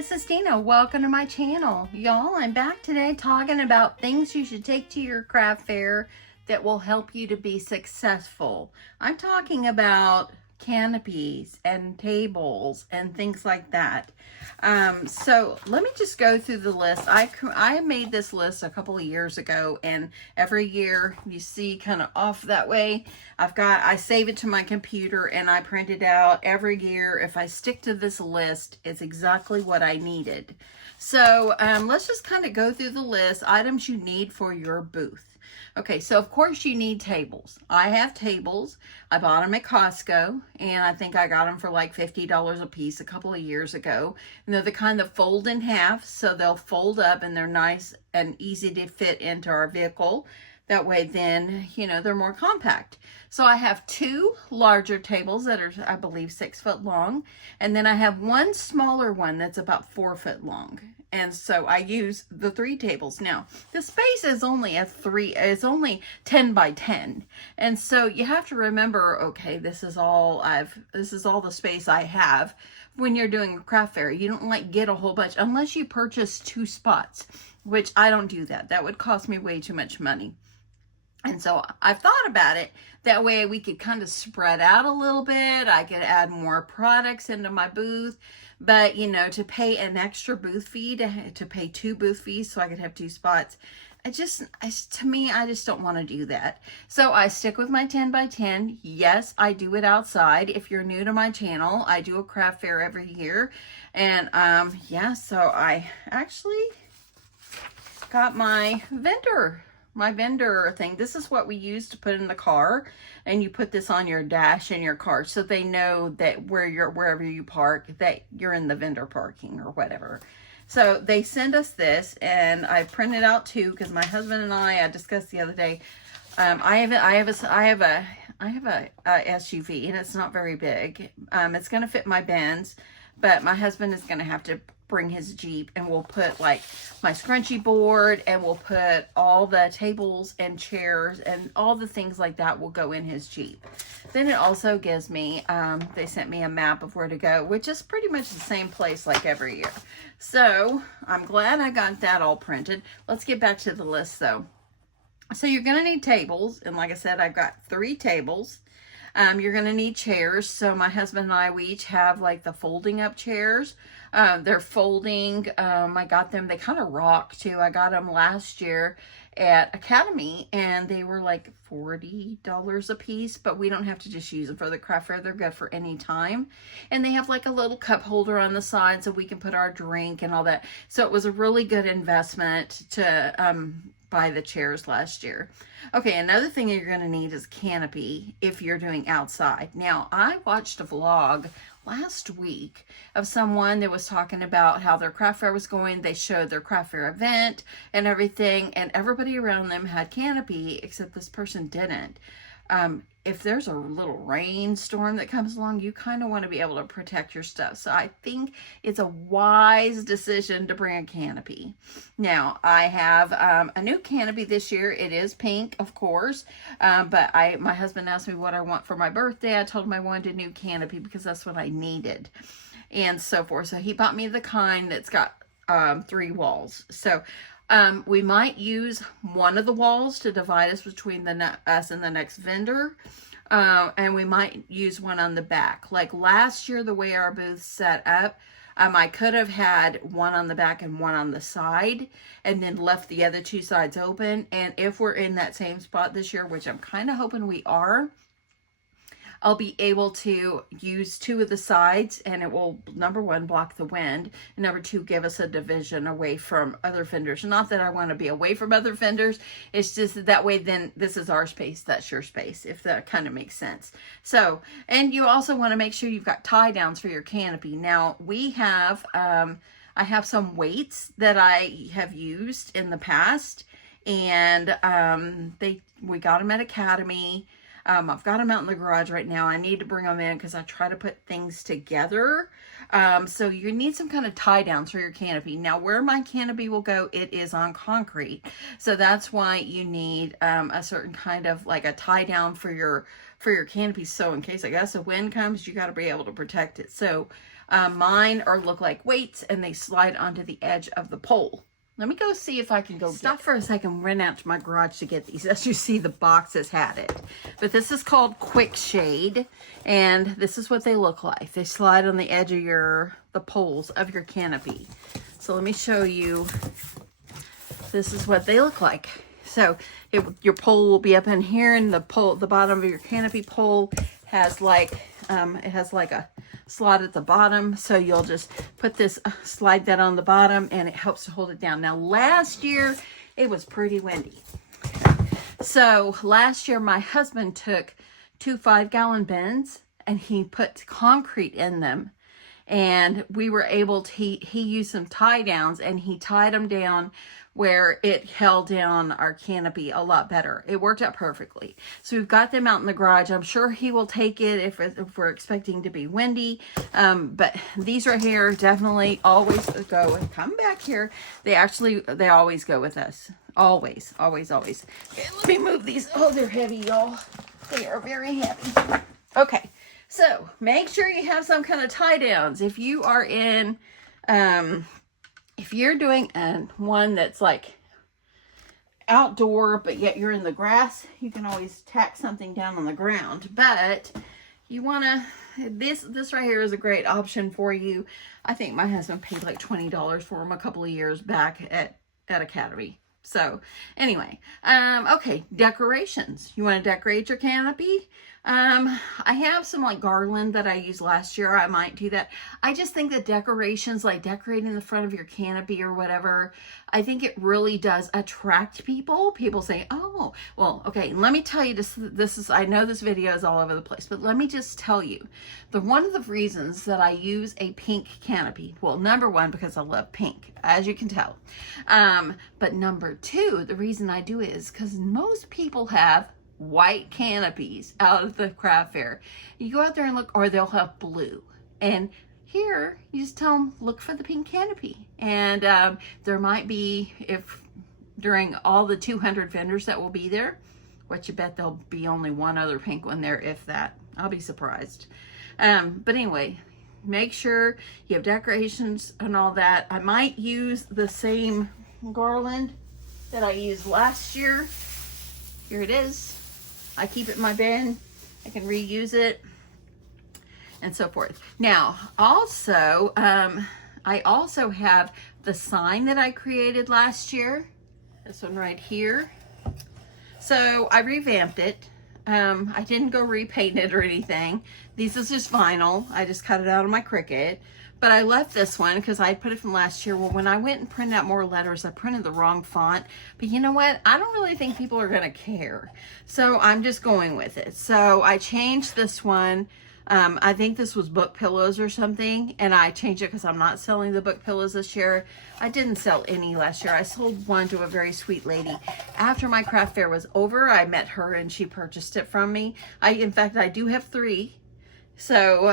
this is Dina. Welcome to my channel. Y'all, I'm back today talking about things you should take to your craft fair that will help you to be successful. I'm talking about canopies and tables and things like that. So let me just go through the list. I made this list a couple of years ago, and every year you see kind of off that way. I save it to my computer and I print it out every year. If I stick to this list, it's exactly what I needed. So let's just kind of go through the list, items you need for your booth. Okay, so of course you need tables. I have tables. I bought them at Costco, and I think I got them for like $50 a piece a couple of years ago. And they're the kind that fold in half, so they'll fold up and they're nice and easy to fit into our vehicle. That way then, you know, they're more compact. So I have two larger tables that are, I believe, 6 foot long. And then I have one smaller one that's about 4 foot long. And so I use the 3 tables. Now, the space is only it's only 10 by 10. And so you have to remember, okay, this is all the space I have. When you're doing a craft fair, you don't like get a whole bunch unless you purchase 2 spots, which I don't do that. That would cost me way too much money. And so I've thought about it. That way we could kind of spread out a little bit. I could add more products into my booth. But, you know, to pay an extra booth fee, to pay 2 booth fees so I could have 2 spots, to me, I just don't want to do that. So I stick with my 10 by 10. Yes, I do it outside. If you're new to my channel, I do a craft fair every year. And, yeah, so I actually got my vendor thing. This is what we use to put in the car, and you put this on your dash in your car so they know that wherever you park, that you're in the vendor parking or whatever. So they send us this, and I printed out too because my husband and I discussed the other day. I have a SUV, and it's not very big. It's gonna fit my Benz, but my husband is gonna have to bring his Jeep, and we'll put like my scrunchy board, and we'll put all the tables and chairs and all the things like that will go in his Jeep. Then it also gives me, they sent me a map of where to go, which is pretty much the same place like every year. So I'm glad I got that all printed. Let's get back to the list though. So you're gonna need tables, and like I said, I've got 3 tables. You're going to need chairs. So my husband and I, we each have like the folding up chairs. They're folding. I got them. They kind of rock too. I got them last year at Academy, and they were like $40 a piece, but we don't have to just use them for the craft fair. They're good for any time. And they have like a little cup holder on the side so we can put our drink and all that. So it was a really good investment to, buy the chairs last year. Okay, another thing you're going to need is canopy if you're doing outside. Now, I watched a vlog last week of someone that was talking about how their craft fair was going. They showed their craft fair event and everything, and everybody around them had canopy except this person didn't. If there's a little rainstorm that comes along, you kind of want to be able to protect your stuff. So I think it's a wise decision to bring a canopy. Now, I have a new canopy this year. It is pink, of course, but my husband asked me what I want for my birthday. I told him I wanted a new canopy because that's what I needed and so forth. So he bought me the kind that's got 3 walls. So we might use one of the walls to divide us between us and the next vendor. And we might use one on the back. Like last year, the way our booth set up, I could have had one on the back and one on the side, and then left the other 2 sides open. And if we're in that same spot this year, which I'm kind of hoping we are, I'll be able to use 2 of the sides, and it will, number 1, block the wind, and number 2, give us a division away from other vendors. Not that I want to be away from other vendors. It's just that way then this is our space, that's your space, if that kind of makes sense. So, and you also want to make sure you've got tie downs for your canopy. Now, we have, I have some weights that I have used in the past, and we got them at Academy. I've got them out in the garage right now. I need to bring them in because I try to put things together. So you need some kind of tie downs for your canopy. Now where my canopy will go, it is on concrete. So that's why you need a certain kind of like a tie down for your canopy. So in case I guess a wind comes, you got to be able to protect it. So mine look like weights and they slide onto the edge of the pole. Let me go see if I can go stop for a second, run out to my garage to get these. As you see, the boxes had it. But this is called Quick Shade, and this is what they look like. They slide on the edge of the poles of your canopy. So let me show you. This is what they look like. So your pole will be up in here, and the bottom of your canopy pole has like a slot at the bottom, so you'll just put this, slide that on the bottom, and it helps to hold it down. Now last year it was pretty windy, so last year my husband took 2 5-gallon bins and he put concrete in them, and we were able to, he used some tie downs and he tied them down where it held down our canopy a lot better. It worked out perfectly. So we've got them out in the garage. I'm sure he will take it if we're expecting to be windy. But these right here definitely always go. And come back here. They always go with us. Always, always, always. Okay, let me move these. Oh, they're heavy, y'all. They are very heavy. Okay, so make sure you have some kind of tie downs. If you are in... if you're doing one that's like outdoor, but yet you're in the grass, you can always tack something down on the ground. But you want to, this right here is a great option for you. I think my husband paid like $20 for them a couple of years back at Academy. So anyway, okay, decorations. You want to decorate your canopy? I have some like garland that I used last year. I might do that. I just think that decorations, like decorating the front of your canopy or whatever, I think it really does attract people. People say, oh, well, okay, let me tell you this is, I know this video is all over the place, but let me just tell you one of the reasons that I use a pink canopy. Well, number one, because I love pink, as you can tell. But number two, the reason I do it is because most people have white canopies out of the craft fair. You go out there and look, or they'll have blue. And here, you just tell them, look for the pink canopy. And there might be, if during all the 200 vendors that will be there, what you bet there'll be only one other pink one there, if that. I'll be surprised. But anyway, make sure you have decorations and all that. I might use the same garland that I used last year. Here it is. I keep it in my bin. I can reuse it and so forth. Now, also, I also have the sign that I created last year. This one right here. So I revamped it. I didn't go repaint it or anything. This is just vinyl. I just cut it out of my Cricut. But I left this one because I put it from last year. Well, when I went and printed out more letters, I printed the wrong font. But you know what? I don't really think people are going to care. So I'm just going with it. So I changed this one. I think this was book pillows or something. And I changed it because I'm not selling the book pillows this year. I didn't sell any last year. I sold one to a very sweet lady. After my craft fair was over, I met her and she purchased it from me. In fact, I do have 3. So,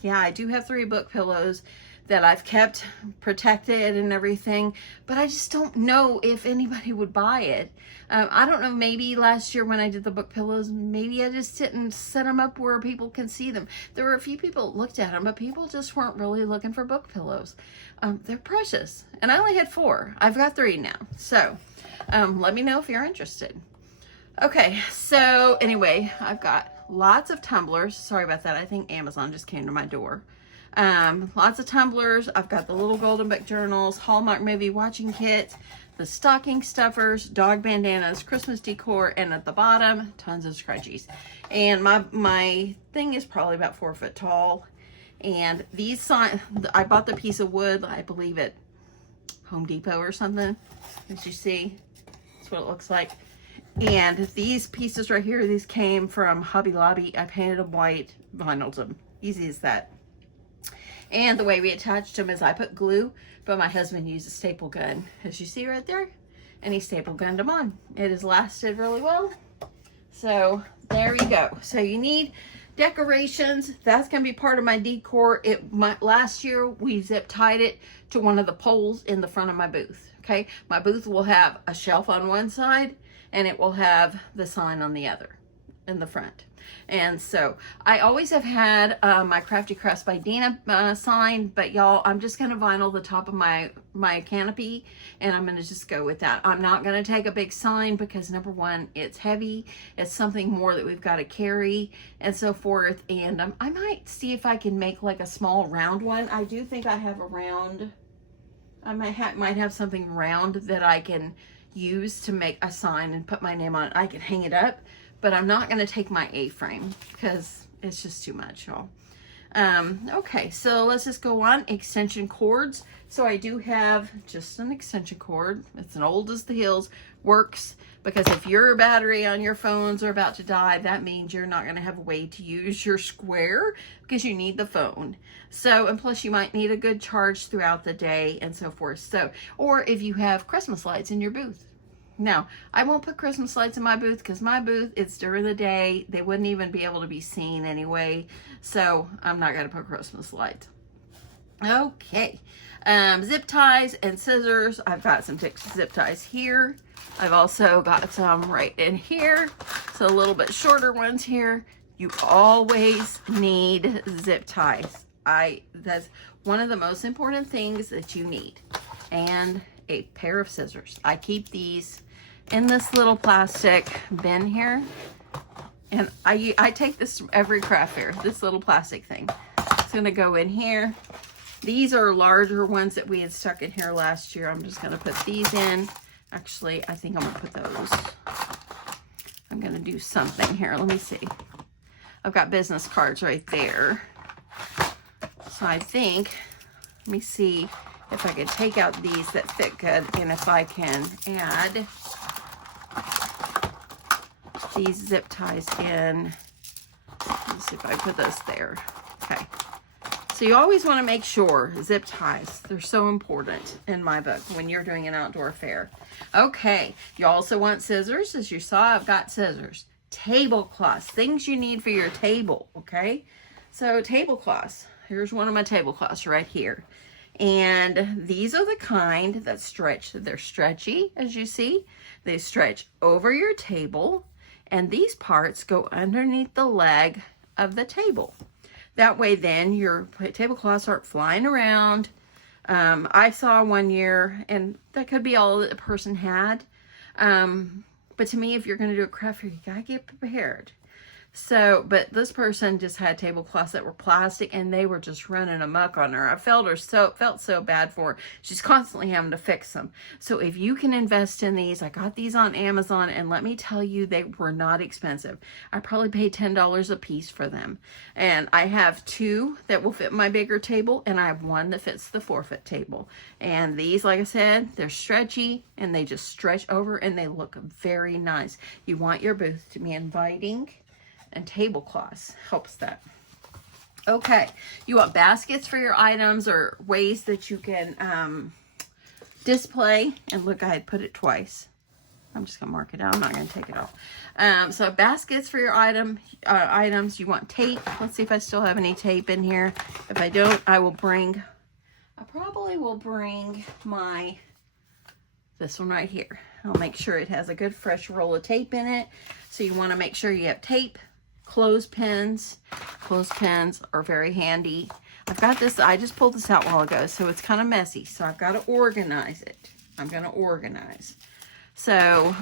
yeah, I do have 3 book pillows that I've kept protected and everything, but I just don't know if anybody would buy it. I don't know, maybe last year when I did the book pillows, maybe I just didn't set them up where people can see them. There were a few people that looked at them, but people just weren't really looking for book pillows. They're precious, and I only had 4. I've got 3 now, so let me know if you're interested. Okay, so anyway, I've got lots of tumblers. Sorry about that. I think Amazon just came to my door. Lots of tumblers. I've got the little golden book journals, Hallmark movie watching kit, the stocking stuffers, dog bandanas, Christmas decor, and at the bottom, tons of scrunchies. And my thing is probably about 4 foot tall. And these signs, I bought the piece of wood, I believe at Home Depot or something. As you see, that's what it looks like. And these pieces right here, these came from Hobby Lobby. I painted them white, vinyled them. Easy as that. And the way we attached them is I put glue, but my husband used a staple gun, as you see right there. And he staple gunned them on. It has lasted really well. So there you go. So you need decorations. That's going to be part of my decor. Last year we zip tied it to one of the poles in the front of my booth. Okay, my booth will have a shelf on one side and it will have the sign on the other in the front. And so I always have had my Crafty Crafts by Dina sign, but y'all, I'm just going to vinyl the top of my canopy, and I'm going to just go with that. I'm not going to take a big sign because number one, it's heavy. It's something more that we've got to carry and so forth. And I might see if I can make like a small round one. I do think I have a round. I might have something round that I can use to make a sign and put my name on it. I can hang it up, but I'm not going to take my A-frame because it's just too much, y'all. Okay, so let's just go on. Extension cords. So I do have just an extension cord. It's an old as the hills. Works because if your battery on your phones are about to die, that means you're not going to have a way to use your square because you need the phone. So, and plus you might need a good charge throughout the day and so forth. So, or if you have Christmas lights in your booth. Now, I won't put Christmas lights in my booth because my booth, it's during the day. They wouldn't even be able to be seen anyway. So I'm not going to put Christmas lights. Okay. Zip ties and scissors. I've got some zip ties here. I've also got some right in here. So a little bit shorter ones here. You always need zip ties. That's one of the most important things that you need. And a pair of scissors. I keep these in this little plastic bin here, and I take this from every craft fair, this little plastic thing. It's gonna go in here. These are larger ones that we had stuck in here last year. I'm just gonna put these in. Actually, I think I'm gonna put those. I'm gonna do something here. Let me see. I've got business cards right there. So I think, let me see if I could take out these that fit good, and if I can add these zip ties in. Let's see if I put those there. Okay. So you always want to make sure zip ties, they're so important in my book when you're doing an outdoor fair. Okay. You also want scissors. As you saw, I've got scissors. Tablecloths, things you need for your table. Okay. So tablecloths. Here's one of my tablecloths right here. And these are the kind that stretch. They're stretchy, as you see. They stretch over your table, and these parts go underneath the leg of the table. That way then your tablecloths aren't flying around. I saw one year, and that could be all that the person had. But to me, if you're going to do a craft fair, you got to get prepared. So, but this person just had tablecloths that were plastic, and they were just running amok on her. I felt so bad for her. She's constantly having to fix them. So if you can invest in these, I got these on Amazon, and let me tell you, they were not expensive. I probably paid $10 a piece for them. And I have two that will fit my bigger table, and I have one that fits the 4-foot table. And these, like I said, they're stretchy, and they just stretch over, and they look very nice. You want your booth to be inviting, and tablecloths helps that. Okay, you want baskets for your items or ways that you can display. And look, I had put it twice. I'm just gonna mark it out. I'm not gonna take it off. So baskets for your items. You want tape. Let's see if I still have any tape in here. If I don't, I probably will bring this one right here. I'll make sure it has a good fresh roll of tape in it. So you want to make sure you have tape. Clothespins. Clothespins are very handy. I've got this, I just pulled this out a while ago, so it's kind of messy. So I've got to organize it. I'm going to organize. So,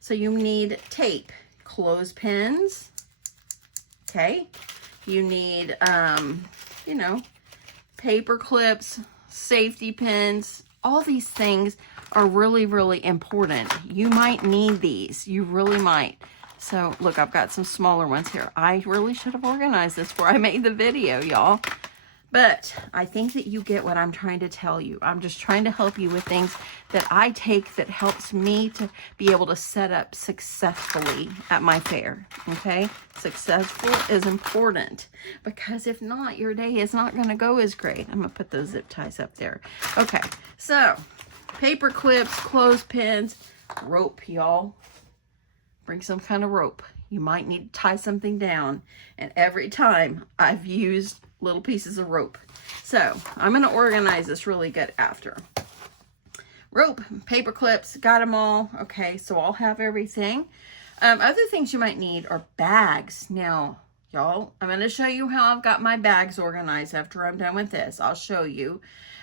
so you need tape, clothespins. Okay. You need, you know, paper clips, safety pins. All these things are really, really important. You might need these. You really might. So look, I've got some smaller ones here. I really should have organized this before I made the video, y'all. But I think that you get what I'm trying to tell you. I'm just trying to help you with things that I take that helps me to be able to set up successfully at my fair, okay? Successful is important because if not, your day is not going to go as great. I'm going to put those zip ties up there. Okay, so paper clips, clothespins, rope, y'all. bring some kind of rope. You might need to tie something down. And every time I've used little pieces of rope. So I'm going to organize this really good after. Rope, paper clips, got them all. Okay, so I'll have everything. Other things you might need are bags. Now, y'all, I'm going to show you how I've got my bags organized after I'm done with this. I'll show you.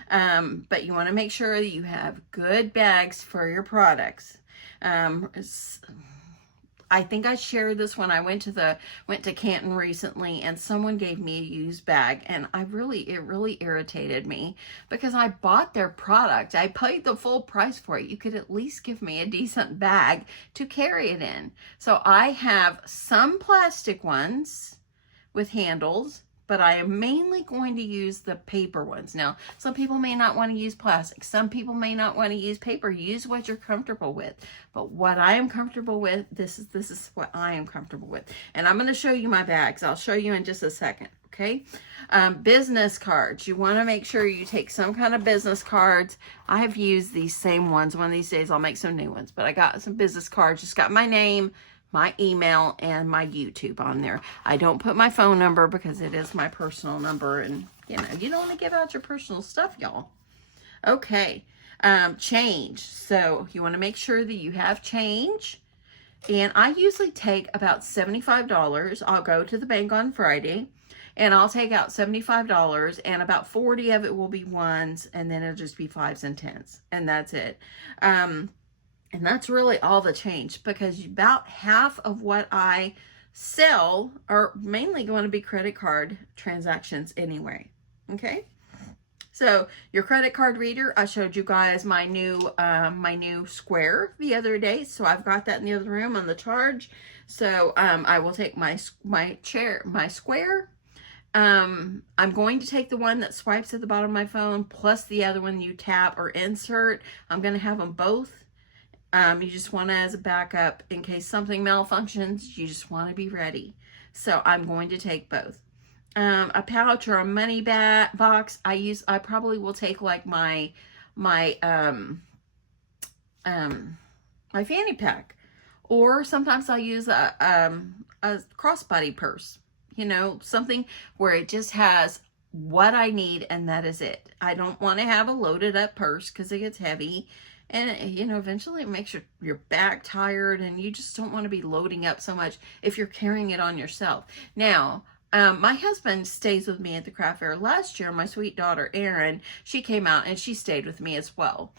But you want to make sure that you have good bags for your products. I think I shared this when I went to Canton recently, and someone gave me a used bag, and it really irritated me because I bought their product. I paid the full price for it. You could at least give me a decent bag to carry it in. So I have some plastic ones with handles, but I am mainly going to use the paper ones. Now, some people may not want to use plastic. Some people may not want to use paper. Use what you're comfortable with. But what I am comfortable with, this is what I am comfortable with. And I'm going to show you my bags. I'll show you in just a second, okay? Business cards. You want to make sure you take some kind of business cards. I have used these same ones. One of these days I'll make some new ones. But I got some business cards. Just got my name, my email, and my YouTube on there. I don't put my phone number because it is my personal number, and you know, you don't want to give out your personal stuff, y'all. Okay, change. So you want to make sure that you have change, and I usually take about $75. I'll go to the bank on Friday, and I'll take out $75, and about 40 of it will be ones, and then it'll just be 5s and 10s, and that's it. And that's really all the change, because about half of what I sell are mainly going to be credit card transactions anyway. Okay. So your credit card reader, I showed you guys my new square the other day. So I've got that in the other room on the charge. So I will take my square. I'm going to take the one that swipes at the bottom of my phone plus the other one you tap or insert. I'm going to have them both. You just want to, as a backup, in case something malfunctions, you just want to be ready. So I'm going to take both. A pouch or a money box. I probably will take like my fanny pack, or sometimes I'll use a crossbody purse. You know, something where it just has what I need and that is it. I don't want to have a loaded up purse because it gets heavy. And, you know, eventually it makes your back tired, and you just don't want to be loading up so much if you're carrying it on yourself. Now, my husband stays with me at the craft fair. Last year, my sweet daughter, Erin, she came out and she stayed with me as well.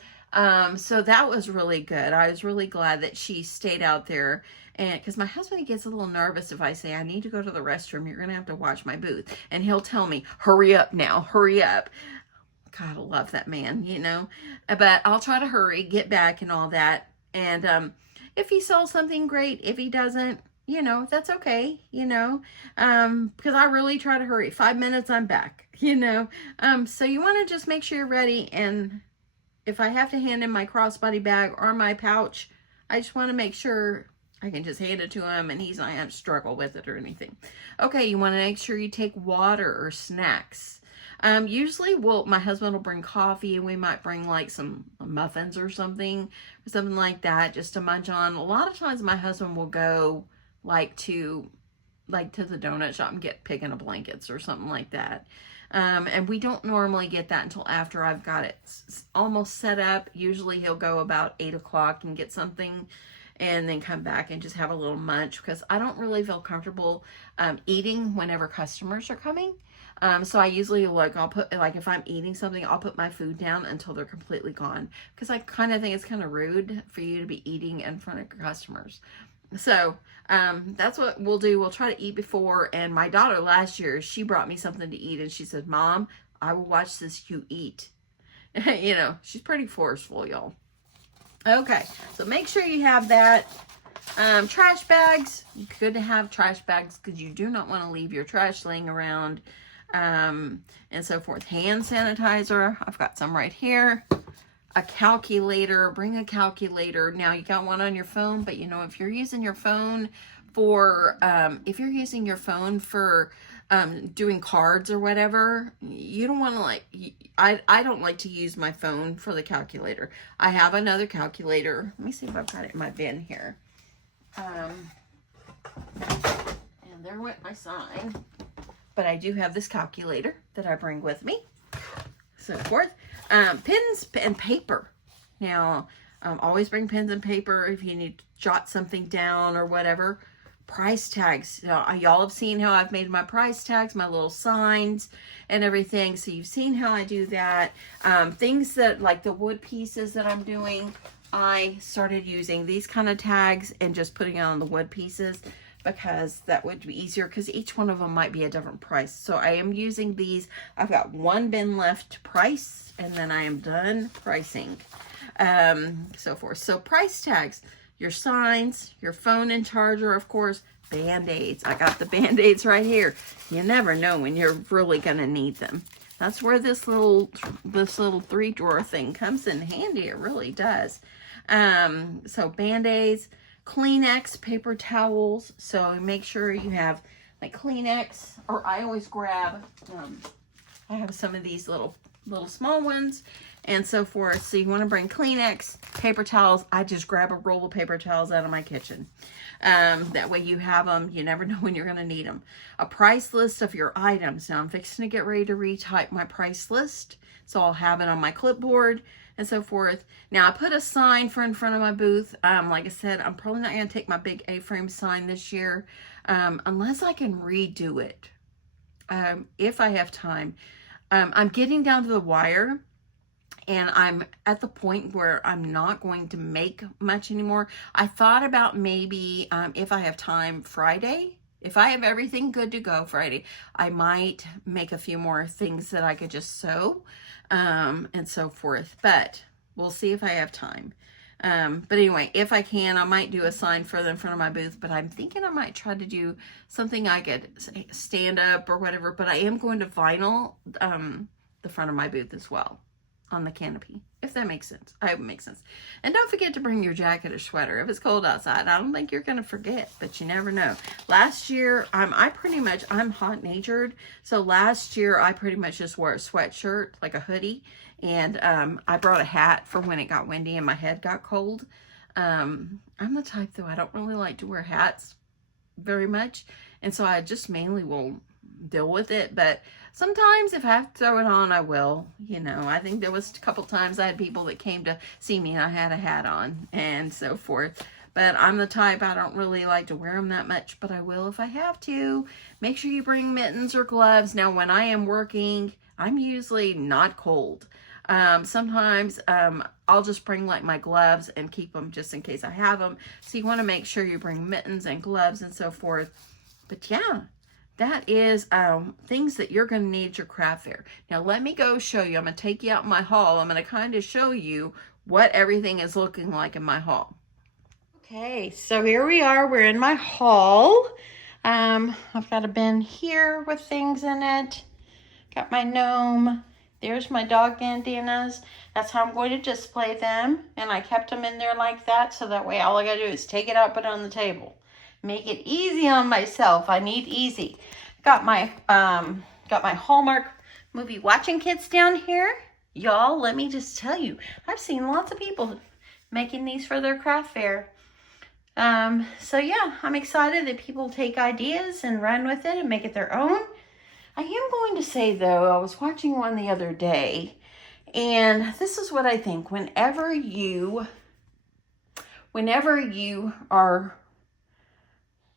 So that was really good. I was really glad that she stayed out there. And because my husband gets a little nervous if I say, I need to go to the restroom, you're going to have to watch my booth. And he'll tell me, hurry up now, hurry up. God, I love that man, you know, but I'll try to hurry, get back and all that. And if he sells something, great. If he doesn't, you know, that's okay, you know, because I really try to hurry. 5 minutes, I'm back, you know. So you want to just make sure you're ready. And if I have to hand him my crossbody bag or my pouch, I just want to make sure I can just hand it to him and he's not going to struggle with it or anything. Okay, you want to make sure you take water or snacks. Usually my husband will bring coffee, and we might bring like some muffins or something like that just to munch on. A lot of times my husband will go to the donut shop and get Pig in a Blankets or something like that. And we don't normally get that until after I've got it almost set up. Usually he'll go about 8 o'clock and get something and then come back and just have a little munch, because I don't really feel comfortable eating whenever customers are coming. So I usually I'll put, if I'm eating something, I'll put my food down until they're completely gone, because I kind of think it's kind of rude for you to be eating in front of your customers. So that's what we'll do. We'll try to eat before. And my daughter last year, she brought me something to eat, and she said, Mom, I will watch this you eat. You know, she's pretty forceful, y'all. Okay, so make sure you have that. Trash bags. Good to have trash bags, because you do not want to leave your trash laying around. And so forth. Hand sanitizer. I've got some right here. A calculator. Bring a calculator. Now, you got one on your phone, but you know, if you're using your phone for doing cards or whatever, you don't want to I don't like to use my phone for the calculator. I have another calculator. Let me see if I've got it in my bin here. And there went my sign. But I do have this calculator that I bring with me. So forth. Pens and paper. Now, always bring pens and paper if you need to jot something down or whatever. Price tags. Y'all have seen how I've made my price tags, my little signs and everything. So you've seen how I do that. Things that, like the wood pieces that I'm doing, I started using these kind of tags and just putting it on the wood pieces, because that would be easier, because each one of them might be a different price. So I am using these. I've got one bin left to price, and then I am done pricing. So forth. So price tags, your signs, your phone and charger, of course, Band-Aids. I got the Band-Aids right here. You never know when you're really gonna need them. That's where this little 3-drawer thing comes in handy. It really does. So Band-Aids, Kleenex, paper towels. So make sure you have like Kleenex, or I always grab, I have some of these little small ones and so forth. So you want to bring Kleenex, paper towels. I just grab a roll of paper towels out of my kitchen. That way you have them. You never know when you're going to need them. A price list of your items. Now I'm fixing to get ready to retype my price list, so I'll have it on my clipboard and so forth. Now I put a sign in front of my booth. Like I said, I'm probably not going to take my big A-frame sign this year, unless I can redo it, if I have time. I'm getting down to the wire, and I'm at the point where I'm not going to make much anymore. I thought about maybe, if I have time, Friday. If I have everything good to go Friday, I might make a few more things that I could just sew, and so forth. But we'll see if I have time. But anyway, if I can, I might do a sign further in front of my booth. But I'm thinking I might try to do something I could stand up or whatever. But I am going to vinyl the front of my booth as well on the canopy, if that makes sense. I hope it makes sense. And don't forget to bring your jacket or sweater if it's cold outside. I don't think you're going to forget, but you never know. Last year, I'm hot-natured. So last year, I pretty much just wore a sweatshirt, like a hoodie. And I brought a hat for when it got windy and my head got cold. I'm the type, though, I don't really like to wear hats very much. And so I just mainly will deal with it. But sometimes if I have to throw it on, I will. You know, I think there was a couple times I had people that came to see me and I had a hat on and so forth. But I'm the type, I don't really like to wear them that much, but I will if I have to. Make sure you bring mittens or gloves. Now, when I am working, I'm usually not cold. Sometimes I'll just bring like my gloves and keep them just in case I have them. So you want to make sure you bring mittens and gloves and so forth. But yeah, that is things that you're going to need at your craft fair. Now let me go show you. I'm going to take you out in my haul. I'm going to kind of show you what everything is looking like in my haul. Okay, so here we are. We're in my haul. I've got a bin here with things in it. Got my gnome. There's my dog bandanas. That's how I'm going to display them. And I kept them in there like that, so that way all I gotta do is take it out, put it on the table. Make it easy on myself. I need easy. Got my Hallmark movie watching kits down here. Y'all, let me just tell you, I've seen lots of people making these for their craft fair. So yeah, I'm excited that people take ideas and run with it and make it their own. I am going to say, though, I was watching one the other day, and this is what I think. Whenever you are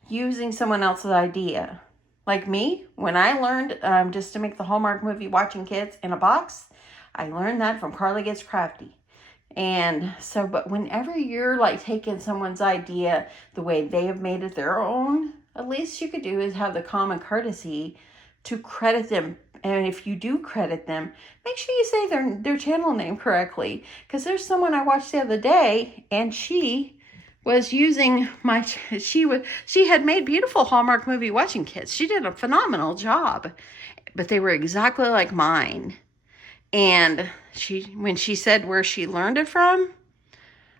using someone else's idea, like me, when I learned just to make the Hallmark movie watching kits in a box, I learned that from Carly Gets Crafty. And so, but whenever you're like taking someone's idea the way they have made it their own, at least you could do is have the common courtesy to credit them. And if you do credit them, make sure you say their channel name correctly. Because there's someone I watched the other day, and she was using she had made beautiful Hallmark movie watching kits. She did a phenomenal job, but they were exactly like mine. And when she said where she learned it from,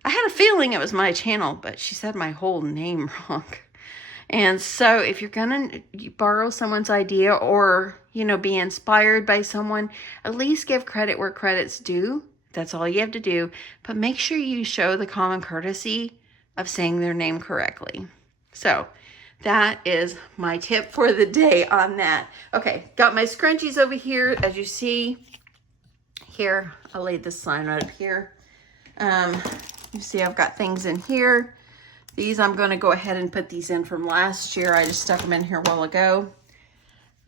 I had a feeling it was my channel, but she said my whole name wrong. And so if you're going to borrow someone's idea or, be inspired by someone, at least give credit where credit's due. That's all you have to do. But make sure you show the common courtesy of saying their name correctly. So that is my tip for the day on that. Okay, got my scrunchies over here. As you see here, I laid this sign right up here. You see I've got things in here. These, I'm going to go ahead and put these in from last year. I just stuck them in here a while ago.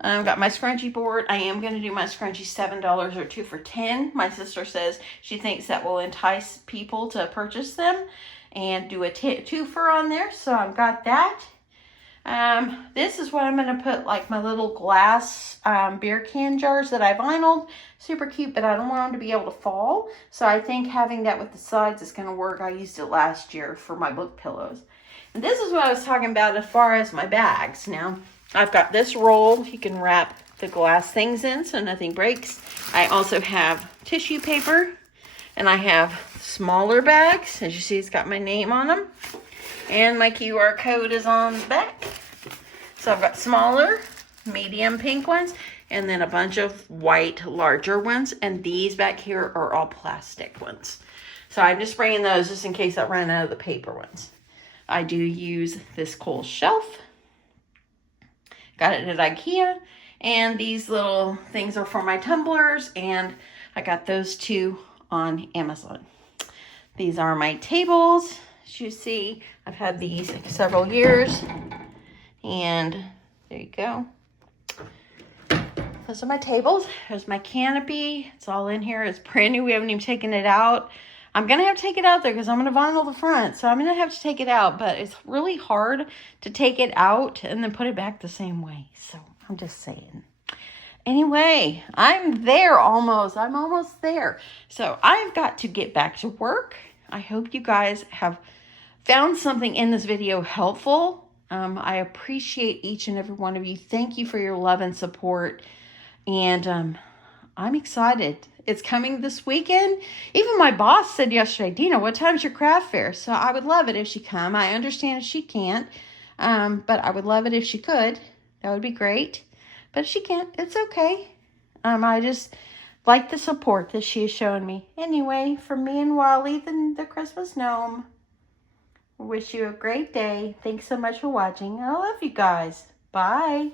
I've got my scrunchie board. I am going to do my scrunchie $7 or 2 for $10. My sister says she thinks that will entice people to purchase them and do a twofer on there. So I've got that. This is what I'm going to put, like my little glass beer can jars that I vinyled. Super cute, but I don't want them to be able to fall. So I think having that with the sides is going to work. I used it last year for my book pillows. And this is what I was talking about as far as my bags. Now, I've got this roll you can wrap the glass things in so nothing breaks. I also have tissue paper, and I have smaller bags. As you see, it's got my name on them. And my QR code is on the back. So I've got smaller, medium pink ones, and then a bunch of white, larger ones. And these back here are all plastic ones. So I'm just bringing those just in case I run out of the paper ones. I do use this Kohl's shelf. Got it at IKEA. And these little things are for my tumblers. And I got those two on Amazon. These are my tables. As you see, I've had these several years. And there you go. Those are my tables. There's my canopy. It's all in here. It's brand new. We haven't even taken it out. I'm going to have to take it out there because I'm going to vinyl the front. So I'm going to have to take it out. But it's really hard to take it out and then put it back the same way. So I'm just saying. Anyway, I'm there almost. I'm almost there. So I've got to get back to work. I hope you guys have found something in this video helpful. I appreciate each and every one of you. Thank you for your love and support. And I'm excited. It's coming this weekend. Even my boss said yesterday, Dina, what time's your craft fair? So I would love it if she come. I understand if she can't, but I would love it if she could. That would be great. But if she can't, it's okay. I just like the support that she has shown me. Anyway, from me and Wally, the Christmas gnome, wish you a great day. Thanks so much for watching. I love you guys. Bye.